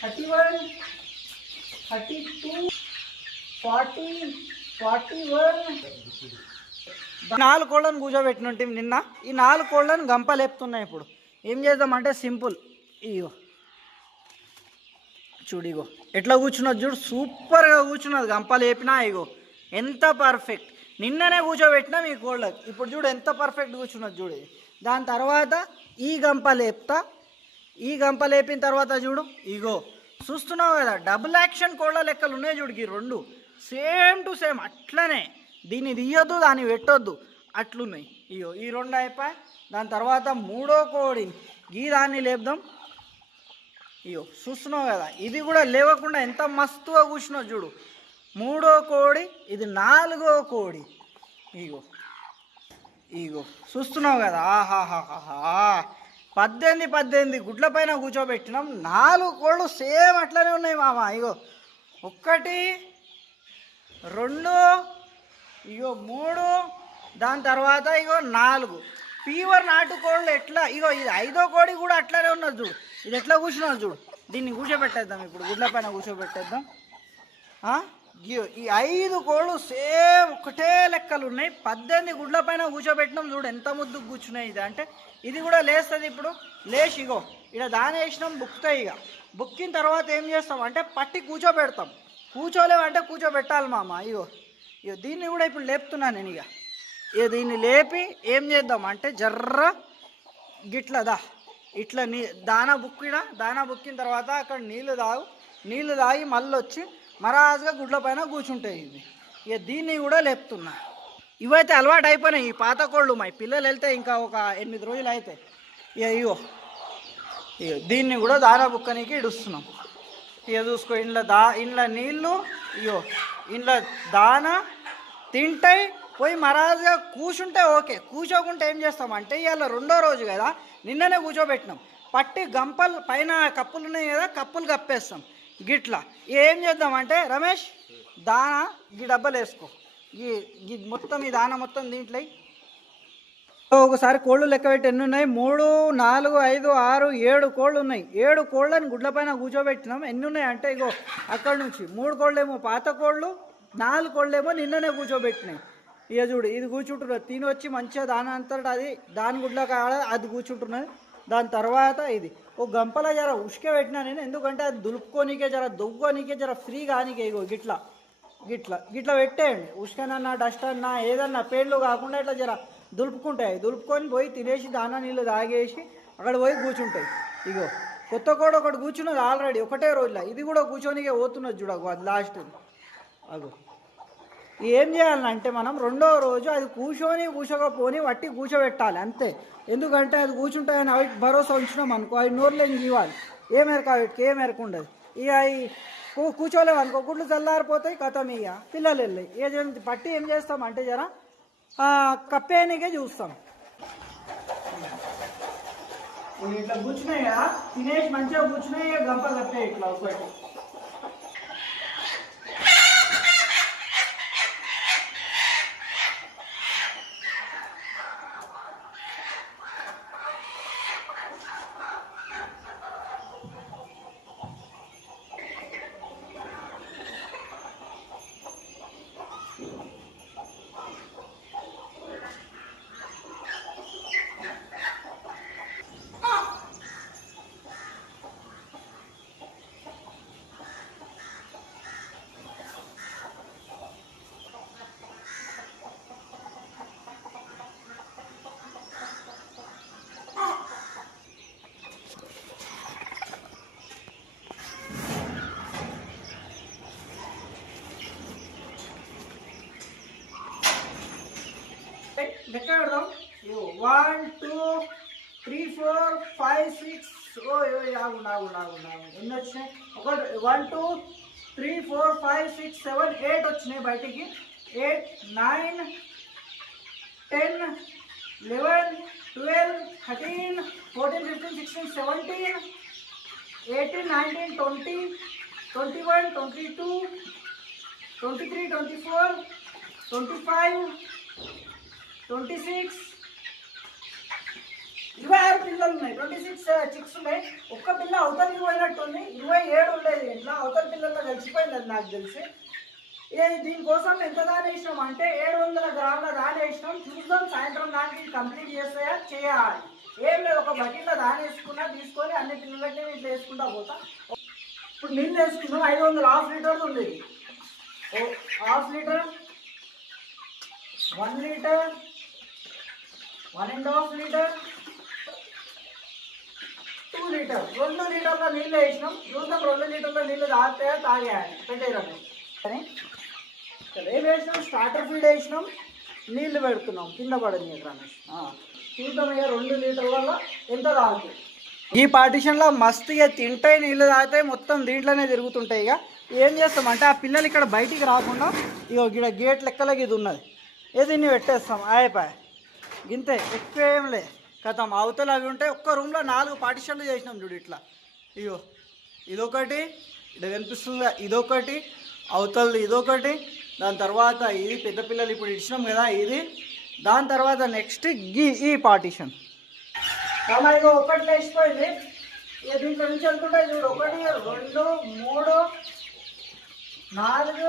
Thirty one thirty two forty forty one నాలుగు కోళ్ళను కూర్చోబెట్టినట్టు నిన్న. ఈ నాలుగు కోళ్ళను గంపలేపుతున్నాయి ఇప్పుడు. ఏం చేద్దామంటే సింపుల్. ఇగో చూడు ఇగో ఎట్లా కూర్చున్నది చూడు. సూపర్గా కూర్చున్నది గంపలేపినా ఇగో ఎంత పర్ఫెక్ట్. నిన్ననే కూర్చోబెట్టినా మీ కోళ్ళకి. ఇప్పుడు చూడు ఎంత పర్ఫెక్ట్ కూర్చున్నది చూడు. దాని తర్వాత ఈ గంప లేపుతా ఈ గంప లేపిన తర్వాత చూడు ఇగో చూస్తున్నావు కదా డబుల్ యాక్షన్ కోళ్ళ లెక్కలు ఉన్నాయి చూడు ఈ రెండు. సేమ్ టు సేమ్ అట్లనే. దీన్ని తీయొద్దు దాన్ని పెట్టొద్దు. అట్లున్నాయి. ఇగో ఈ రెండు అయిపోయి దాని తర్వాత మూడో కోడిని గీ దాన్ని లేపుదాం. ఇగో చూస్తున్నావు కదా ఇది కూడా లేవకుండా ఎంత మస్తుగా కూర్చున్నావు చూడు. మూడో కోడి ఇది నాలుగో కోడి. ఇగో ఇగో చూస్తున్నావు కదా ఆహాహాహా. పద్దెనిమిది పద్దెనిమిది గుడ్ల పైన కూర్చోబెట్టినాం. నాలుగు కోళ్ళు సేమ్ అట్లనే ఉన్నాయి మామ. ఇగో ఒక్కటి రెండు ఇగో మూడు దాని తర్వాత ఇగో నాలుగు. ఫీవర్ నాటు కోళ్ళు ఎట్లా? ఇగో ఇది ఐదో కోడి కూడా అట్లనే ఉన్నది చూడు. ఇది ఎట్లా కూర్చున్నారు చూడు. దీన్ని కూర్చోబెట్టేద్దాం ఇప్పుడు. గుడ్ల పైన కూర్చోబెట్టేద్దాం. ఈ ఐదు కోళ్ళు సేమ్ ఒకటే లెక్కలు ఉన్నాయి పద్దెనిమిది గుడ్ల పైన కూర్చోబెట్టినాం చూడు ఎంత ముద్దు కూర్చున్నాయి ఇది అంటే. ఇది కూడా లేస్తుంది ఇప్పుడు లేచి ఇగో. ఇక్కడ దాని వేసినాం బుక్తాయి ఇక బుక్కిన తర్వాత ఏం చేస్తాం అంటే పట్టి కూర్చోబెడతాం. కూర్చోలేమంటే కూర్చోబెట్టాలి మామ ఇగో. ఇగో దీన్ని కూడా ఇప్పుడు లేపుతున్నాను నేను ఇక ఇక దీన్ని లేపి ఏం చేద్దాం అంటే జర్ర గిట్ల దా. ఇట్లా నీ దానా బుక్కిన దానా బుక్కిన తర్వాత అక్కడ నీళ్ళు తాగు. నీళ్ళు తాగి మళ్ళీ వచ్చి మరాజుగా గుడ్ల పైన కూర్చుంటాయి ఇవి. ఇక దీన్ని కూడా లేపుతున్నా. ఇవైతే అలవాటు అయిపోయినాయి ఈ పాత కోళ్ళు మా పిల్లలు వెళ్తే ఇంకా ఒక ఎనిమిది రోజులు అయితే. ఇక అయ్యో ఇగో దీన్ని కూడా దారా బుక్కనికి ఇడుస్తున్నాం. ఇక చూసుకో ఇంట్లో దా ఇంట్లో నీళ్ళు ఇయో ఇంట్లో దాన తింటాయి. పోయి మరాజుగా కూర్చుంటే ఓకే. కూర్చోకుంటే ఏం చేస్తామంటే ఇవాళ రెండో రోజు కదా నిన్ననే కూర్చోబెట్టినాం. పట్టి గంపలు పైన కప్పులు ఉన్నాయి కదా కప్పులు కప్పేస్తాం. గిట్లా. ఏం చేద్దామంటే రమేష్ దాన ఈ డబ్బలు వేసుకో. ఈ మొత్తం ఈ దాన మొత్తం దీంట్లో ఒకసారి కోళ్ళు లెక్క పెట్టి ఎన్ని ఉన్నాయి? మూడు నాలుగు ఐదు ఆరు ఏడు కోళ్ళు ఉన్నాయి. ఏడు కోళ్ళని గుడ్ల పైన కూర్చోబెట్టినాం. ఎన్ని ఉన్నాయి అంటే ఇగో అక్కడ నుంచి. మూడు కోళ్ళేమో పాత కోళ్ళు నాలుగు కోళ్ళేమో నిన్ననే కూర్చోబెట్టినాయి. ఇక చూడు ఇది కూర్చుంటున్నారు తిని వచ్చి మంచిగా దాని అంతటా అది దాని గుడ్ల కాడ అది కూర్చుంటున్నది. దాని తర్వాత ఇది ఓ గంపల జర ఉసుక పెట్టినా నేను ఎందుకంటే అది దులుపుకోనికే జర దువ్వుకోనికే జర ఫ్రీ కానికే ఇగో గిట్లా. గిట్లా గిట్లా పెట్టేయండి. ఉష్కనన్నా డస్ట్ అన్నా ఏదన్నా పేర్లు కాకుండా ఇట్లా జర దులుపుకుంటాయి. దులుపుకొని పోయి తినేసి దానా నీళ్ళు తాగేసి అక్కడ పోయి కూర్చుంటాయి. ఇగో కొత్త కూడా ఒకటి కూర్చున్నది ఆల్రెడీ ఒకటే రోజులో. ఇది కూడా కూర్చొనికే పోతున్నది చూడకు అది లాస్ట్. అగో. ఏం చేయాలంటే మనం రెండో రోజు అది కూర్చొని కూర్చోకపోని వట్టి కూర్చోబెట్టాలి అంతే. ఎందుకంటే అది కూర్చుంటాయని అవి భరోసా ఉంచినాం అనుకో అవి నోరులేని జీవాలి. ఏ మేరకు వాటికి ఏ మేరకు ఉండదు. ఇక అవి కూర్చోలేవు అనుకో గుడ్లు చల్లారిపోతాయి కథం ఇక. పిల్లలు వెళ్ళాయి ఏం పట్టి ఏం చేస్తాం అంటే జర కప్పేనికే చూస్తాం. ఇట్లా కూర్చున్నాయి కదా తినేసి మంచిగా కూర్చున్నాయి గంప కప్పే ఇట్లా ఒకటి. లెక్క పెడదాం one two three four five six ఓ ఆగుండు ఆగుండు ఆగుండు ఆగుండు ఎన్ని వచ్చినాయి ఒకటి one two three four five six seven eight వచ్చినాయి బయటికి eight nine ten eleven twelve thirteen fourteen fifteen sixteen seventeen eighteen nineteen twenty twenty one twenty two twenty three twenty four twenty five twenty six. ఇరవై ఆరు పిల్లలు ఉన్నాయి. Twenty six uh, chicks ఉన్నాయి. ఒక్క పిల్ల అవతలకి పోయినట్టుంది ఇరవై ఏడు ఉండేది. ఇంట్లో అవతల పిల్లల్లో కలిసిపోయింది నాకు తెలిసి. ఏ దీనికోసం ఎంత దాని వేసినాం అంటే ఏడు వందల గ్రాముల దాని వేసినాం చూద్దాం సాయంత్రం దానికి కంప్లీట్ చేస్తాయా? చేయాలి. ఏం లేదు. ఒక బకెట్లో దాని వేసుకున్నా తీసుకొని అన్ని పిల్లలకి ఇట్లా వేసుకుంటా పోతా. ఇప్పుడు నీళ్ళు వేసుకున్నాం. ఐదు వందల హాఫ్ లీటర్ ఉండేది. ఓ half litre one litre one and half litre two litre రెండు లీటర్ల నీళ్ళు వేసినాం. చూద్దాం రెండు లీటర్ల నీళ్ళు తాగితే తాగేయాలి పెట్టేయడం కానీ ఏం వేసినాం? స్టార్టర్ ఫీడ్ వేసినాం. నీళ్ళు పెడుతున్నాం. కింద పడింది రమేష్. చూద్దాం ఇక రెండు లీటర్ల ఎంత తాగుతుంది. ఈ పార్టీషన్లో మస్తుగా తింటాయి నీళ్ళు తాగితే మొత్తం దీంట్లోనే తిరుగుతుంటాయి ఇక. ఏం చేస్తామంటే ఆ పిల్లలు ఇక్కడ బయటికి రాకుండా ఇగో గేట్ లెక్కలకి ఇది ఉన్నది. ఏది దీన్ని పెట్టేస్తాం? ఆయపాయ గింతే ఎక్కువ ఏం లే కథం అవతల అవి ఉంటే ఒక్క రూమ్లో నాలుగు పార్టిషన్లు చేసినాం చూడు ఇట్లా. ఇగో ఇదొకటి ఇక్కడ కనిపిస్తుందా ఇదొకటి అవతలది ఇదొకటి దాని తర్వాత ఇది పెద్ద పిల్లలు ఇప్పుడు ఇచ్చినాం కదా ఇది దాని తర్వాత నెక్స్ట్ గీ ఈ పార్టీషన్. ఇగో ఒకటి లేచిపోయింది. ఇక దీంట్లో నుంచి అనుకుంటే చూడు ఒకటి రెండు మూడు నాలుగు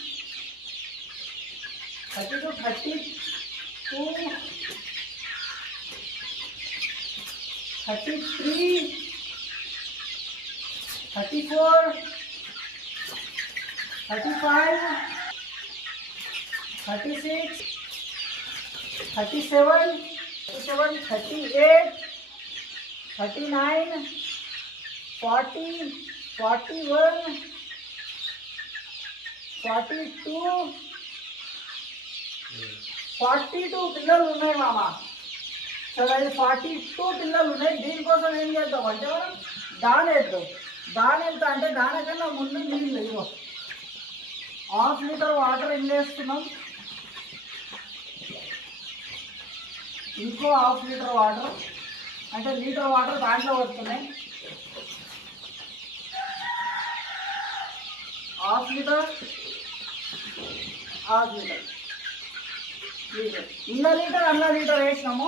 thirty two thirty two, thirty three, thirty four, thirty five, thirty six, thirty seven thirty seven, thirty eight, thirty nine, forty forty one, forty two forty two పిల్లలు ఉన్నాయి మామ. సరే ఫార్టీ టూ పిల్లలు ఉన్నాయి. దీనికోసం ఏం చేద్దాం అంటే మనం దాని వేద్దాం దాని ఎంత అంటే దానికన్నా ముందు నీళ్ళు ఇవ్వ. హాఫ్ లీటర్ వాటర్ ఎన్ని వేస్తున్నాం ఇంకో హాఫ్ లీటర్ వాటర్. అంటే లీటర్ వాటర్ దాంట్లో పడుతున్నాయి. Half litre half litre. Litre ఇన్న లీటర్ అన్న లీటర్ వేసినాము.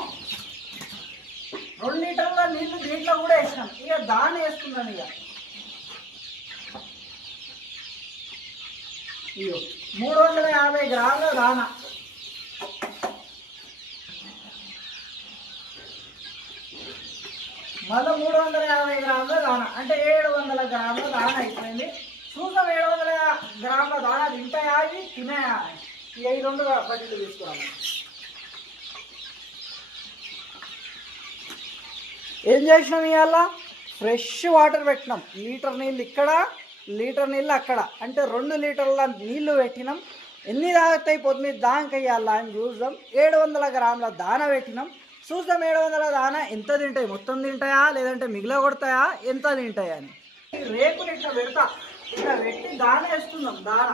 రెండు లీటర్ల నీళ్ళు దీంట్లో కూడా వేసినాం. ఇక దాన్ని వేసుకున్నాను ఇక. ఇయో మూడు వందల యాభై గ్రాముల దానా. మళ్ళీ మూడు వందల యాభై గ్రాముల దాన. అంటే ఏడు వందల గ్రాముల దాన అయిపోయింది. చూసాం ఏడు వందల గ్రాముల దాన తింటాయా ఇవి తినాయా ఈ ఐదు రెండు బకెట్లు తీసుకురాము ఏం చేసినాం ఇవాళ ఫ్రెష్ వాటర్ పెట్టినాం. లీటర్ నీళ్ళు ఇక్కడ లీటర్ నీళ్ళు అక్కడ. అంటే రెండు లీటర్ల నీళ్ళు పెట్టినాం. ఎన్ని తాగుతాయి పొద్దున్న దానికి వేయాలా అని చూద్దాం. ఏడు వందల గ్రాముల దాన పెట్టినాం. చూద్దాం ఏడు వందల దాన ఎంత తింటాయి? మొత్తం తింటాయా? లేదంటే మిగిల కొడతాయా? ఎంత తింటాయా అని. రేపు రేకులు ఇట్లా పెడతా. ఇట్లా పెట్టి దాన వేస్తున్నాం దాన.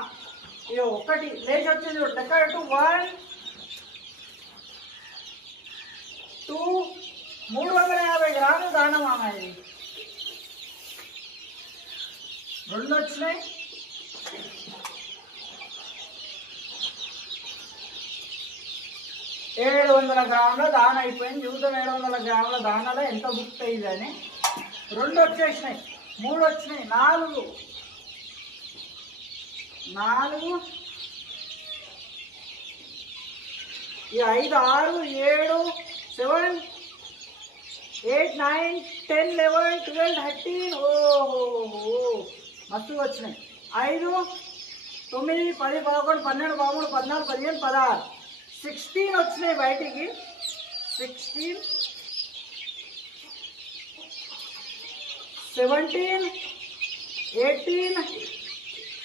ఇక ఒకటి లేచి వచ్చింది చూడు. లెక్క వన్ టూ మూడు వందల యాభై గ్రాములు దానం అమ్మాయి రెండు వచ్చినాయి. ఏడు వందల గ్రాముల దాన అయిపోయింది. చూద్దాం ఏడు వందల గ్రాముల దానలో ఎంత బుక్ అయ్యిందని. రెండు వచ్చేసినాయి. మూడు వచ్చినాయి. నాలుగు. నాలుగు ఈ ఐదు ఆరు ఏడు seven eight nine ten eleven twelve thirteen ఓహో మస్తు వచ్చినాయి ఐదు తొమ్మిది పది పదకొండు పన్నెండు పదమూడు పద్నాలుగు పదిహేను పదహారు సిక్స్టీన్ వచ్చినాయి బయటికి sixteen seventeen eighteen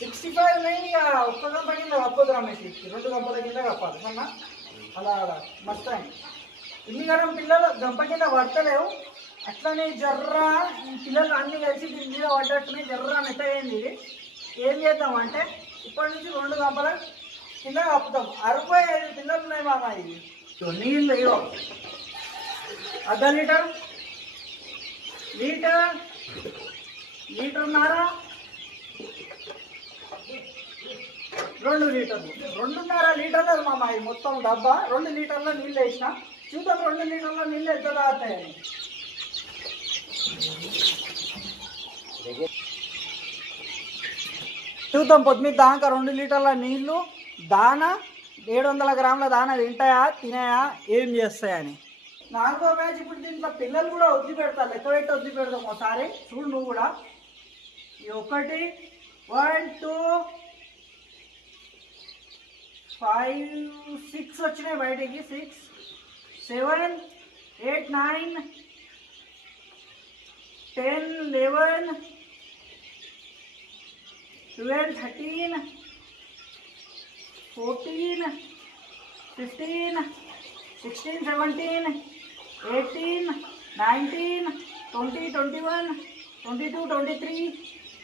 Sixty five nine ఇక ఒక్క గంప కింద కప్పదు రమేష్ రెండు గంపల కింద కప్పాలి. అన్న? అలా అలా. మస్త్ అయింది ఇన్ని గరం పిల్లలు గంప కింద పడతలేవు అట్లనే జర్రా ఈ పిల్లలు అన్ని కలిసి దీని మీద పడ్డట్టునే జర్రా మెత్తగైంది ఇది ఏం చేద్దాం అంటే ఇప్పటి నుంచి రెండు గంపల కింద కప్పుతాం. అరవై ఐదు పిల్లలు ఉన్నాయి మామ ఇది. నీళ్ళు ఇవ్వ అర్ధ లీటర్. లీటర్ ఉన్నారా? రెండు లీటర్లు. రెండున్నర లీటర్లు మామ ఇది మొత్తం డబ్బా. రెండు లీటర్ల నీళ్ళు వేసిన. చూద్దాం రెండు లీటర్ల నీళ్ళు ఎంత తాగుతాయని చూద్దాం పొద్దుమీద దాకా రెండు లీటర్ల నీళ్ళు. దాన ఏడు వందల గ్రాముల దాన తింటాయా తినాయా ఏం చేస్తాయని నాలుగో మ్యాచ్ ఇప్పుడు దీంట్లో పిల్లలు కూడా వదిలి పెడతారు లెక్క పెట్టి వద్ది పెడతాం ఒకసారి. చూడు నువ్వు కూడా. ఒకటి వన్ టూ ఫైవ్ సిక్స్ వచ్చినాయి బయటికి six seven eight nine ten eleven twelve thirteen fourteen fifteen sixteen seventeen eighteen nineteen twenty twenty one twenty two twenty three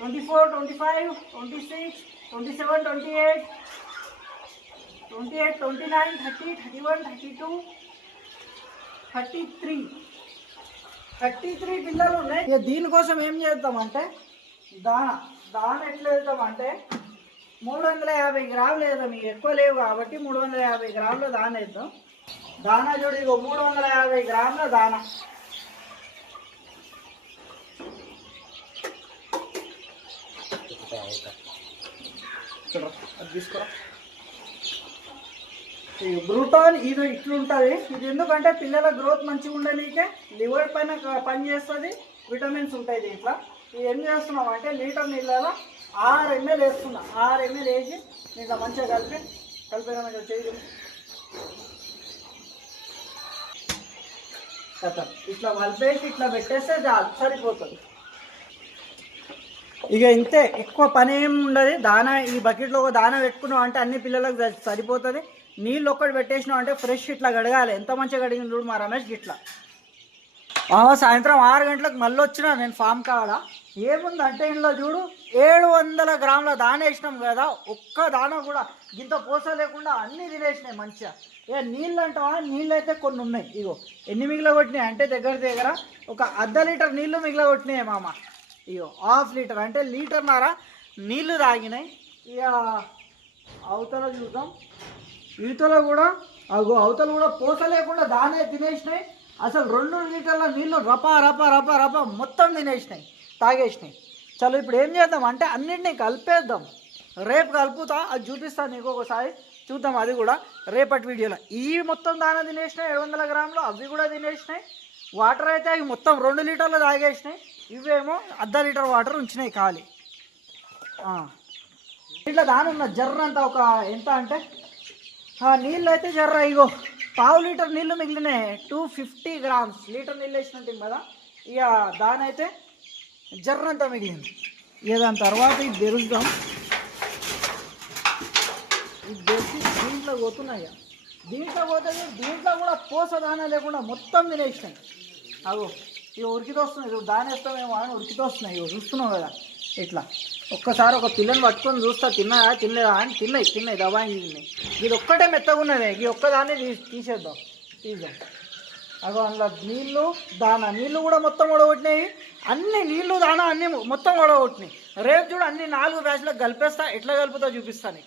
twenty four twenty five twenty six twenty seven twenty eight twenty eight twenty nine thirty thirty one thirty two thirty three thirty three పిల్లలు ఉన్నాయి. ఇక దీనికోసం ఏం చేద్దామంటే దాన దాన ఎట్లా వేద్దామంటే మూడు వందల యాభై గ్రాములు వేద్దాం ఇక ఎక్కువ లేవు కాబట్టి మూడు వందల యాభై గ్రాముల దాన వేద్దాం. దానా చూడు ఇగో మూడు వందల యాభై గ్రాముల దాన. చూడరా, అది తీసుకురా. ఈ బ్రూటాన్ ఇది ఇట్లుంటుంది. ఇది ఎందుకంటే పిల్లల గ్రోత్ మంచిగా ఉండనీకే లివర్ పైన పనిచేస్తుంది పని చేస్తుంది. విటమిన్స్ ఉంటాయి దీంట్లో. ఇది ఏం చేస్తున్నాం అంటే లీటర్ నీళ్ళలో ఆరు ఎంఎల్ వేస్తున్నా. ఆరు ఎంఎల్ వేసి దీంట్లో మంచిగా కలిపి కలిపిన చేయడం కథ. ఇట్లా కలిపేసి ఇట్లా పెట్టేస్తే చాలు సరిపోతుంది. ఇక ఇంతే. ఎక్కువ పని ఏం ఉండదు. దాన ఈ బకెట్లో ఒక దాన పెట్టుకున్నాం అంటే అన్ని పిల్లలకు సరిపోతుంది. నీళ్ళు ఒక్కటి పెట్టేసినాం అంటే ఫ్రెష్ ఇట్లా గడగాలి ఎంత మంచిగా గడిగింది చూడు మా రమేష్ ఇట్లా మామ సాయంత్రం ఆరు గంటలకు మళ్ళీ వచ్చినా నేను ఫామ్ కావాలా ఏముంది అంటే ఇంట్లో చూడు ఏడు వందల గ్రాముల దాన వేసినాం కదా ఒక్క దాన కూడా ఇంత పోస లేకుండా అన్నీ తినేసినాయి మంచిగా. ఏ నీళ్ళు అంటావా? నీళ్ళు అయితే కొన్ని ఉన్నాయి. ఇగో ఎన్ని మిగిలగొట్టినాయి? అంటే దగ్గర దగ్గర ఒక అర్ధ లీటర్ నీళ్ళు మిగిలగొట్టినాయి మామ. ఇగో హాఫ్ లీటర్. అంటే లీటర్న్నర నీళ్ళు తాగినాయి. ఇక అవతల చూద్దాం. ఈతలో కూడా అగో అవతలు కూడా పూత లేకుండా దానే తినేసినాయి. అసలు రెండు లీటర్ల నీళ్ళు రపా రపా రపా రపా మొత్తం తినేసినాయి తాగేసినాయి. చలో ఇప్పుడు ఏం చేద్దాం? అంటే అన్నింటినీ కలిపేద్దాం. రేపు కలుపుతా అది చూపిస్తాను నీకు ఒకసారి. చూద్దాం అది కూడా. రేపటి వీడియోలో. ఈ మొత్తం దాన తినేసినాయి ఏడు వందల గ్రాములు అవి కూడా తినేసినాయి. వాటర్ అయితే అవి మొత్తం రెండు లీటర్లు తాగేసినాయి. ఇవేమో అర్ధ లీటర్ వాటర్ ఉంచినాయి ఖాళీ. ఇట్లా దాని ఉన్న జర్ర అంతా ఒక ఎంత అంటే నీళ్ళు అయితే జర్ర ఇగో పావు లీటర్ నీళ్ళు మిగిలినాయి టూ ఫిఫ్టీ గ్రామ్స్ లీటర్ నీళ్ళు వేసినట్టు కదా ఇక దాని అయితే జర్రంతా మిగిలింది. ఇక దాని తర్వాత ఇది తెరుద్దాం ఇది తెరిచి దీంట్లో పోతున్నాయి ఇక. దీంట్లో పోతే దీంట్లో కూడా పోస దాన లేకుండా మొత్తం తినేసినాయి అగో ఇక ఉరికితో వస్తున్నాయి. ఇవి దానేస్తామేమో అని ఉరికితో వస్తున్నాయి. ఇవి చూస్తున్నావు కదా. ఇట్లా. ఒక్కసారి ఒక పిల్లని పట్టుకొని చూస్తా తిన్నాయా తినలేదా? అని తిన్నాయి తిన్నాయి దబాయి తిన్నాయి. ఇది ఒక్కటే మెత్తగా ఉన్నది ఇది ఒక్కదాన్ని తీసి తీసేద్దాం తీద్దాం అగో అందులో నీళ్ళు దానా. నీళ్ళు కూడా మొత్తం ఓడగొట్టినాయి. అన్ని నీళ్ళు దానా అన్ని మొత్తం ఓడగొట్టినాయి. రేపు చూడు అన్ని నాలుగు బ్యాచ్లకు కలిపేస్తా ఎట్లా కలుపుతా చూపిస్తాను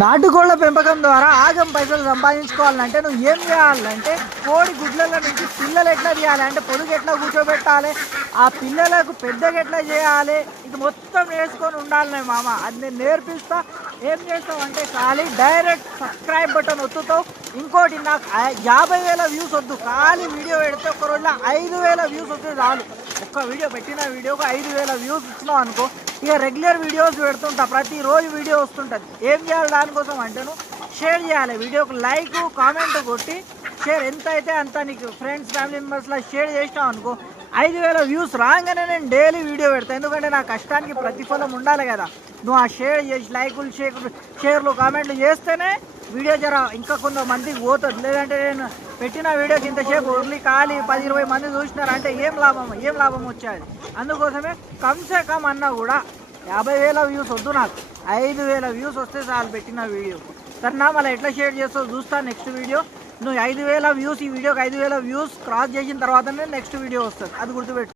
నాటుకోళ్ళ పెంపకం ద్వారా ఆగం పైసలు సంపాదించుకోవాలంటే నువ్వు ఏం చేయాలంటే కోడి గుడ్లలో నుంచి పిల్లలు ఎట్లా తీయాలి? అంటే పొడుగు ఎట్లా కూర్చోబెట్టాలి? ఆ పిల్లలకు పెద్దగా ఎట్లా చేయాలి? ఇది మొత్తం నేర్చుకొని ఉండాలి మామ. అది నేను నేర్పిస్తా. ఏం చేస్తావు అంటే ఖాళీ డైరెక్ట్ సబ్స్క్రైబ్ బటన్ ఒత్తుతావు. ఇంకోటి నాకు యాభై వేల వ్యూస్ వద్దు. ఖాళీ వీడియో పెడితే ఒక రోజులో ఐదు వేల వ్యూస్ వస్తే చాలు. ఒక్క వీడియో పెట్టిన వీడియోకి ఐదు వేల వ్యూస్ ఇచ్చినావు అనుకో ఇక రెగ్యులర్ వీడియోస్ పెడుతుంటా. ప్రతిరోజు వీడియో వస్తుంటుంది. ఏం చేయాలి దానికోసం అంటేను షేర్ చేయాలి. వీడియోకి లైక్ కామెంట్ కొట్టి షేర్. ఎంత అయితే అంత నీకు ఫ్రెండ్స్ ఫ్యామిలీ మెంబర్స్లో షేర్ చేసినావు అనుకో ఐదు వేల వ్యూస్ రాగానే నేను డైలీ వీడియో పెడతాను ఎందుకంటే నా కష్టానికి ప్రతిఫలం ఉండాలి కదా. నువ్వు ఆ షేర్ చేసి లైకులు షేర్ షేర్లు కామెంట్లు చేస్తేనే వీడియో జర ఇంకా కొంతమందికి పోతుంది. లేదంటే నేను పెట్టిన వీడియోకి ఇంతసేపు ఉర్లి ఖాళీ పది ఇరవై మంది చూసినారు అంటే ఏం లాభం ఏం లాభం వచ్చేది? అందుకోసమే కమ్సే కమ్ అన్నా కూడా యాభై వేల వ్యూస్ వద్దు నాకు. ఐదు వేల వ్యూస్ వస్తే చాలు పెట్టిన వీడియోకు సరేనా మళ్ళీ ఎట్లా షేర్ చేస్తావు చూస్తాను నెక్స్ట్ వీడియో. నువ్వు ఐదు వేల వ్యూస్ ఈ వీడియోకి ఐదు వేల వ్యూస్ క్రాస్ చేసిన తర్వాతనే నెక్స్ట్ వీడియో వస్తుంది. అది గుర్తుపెట్టు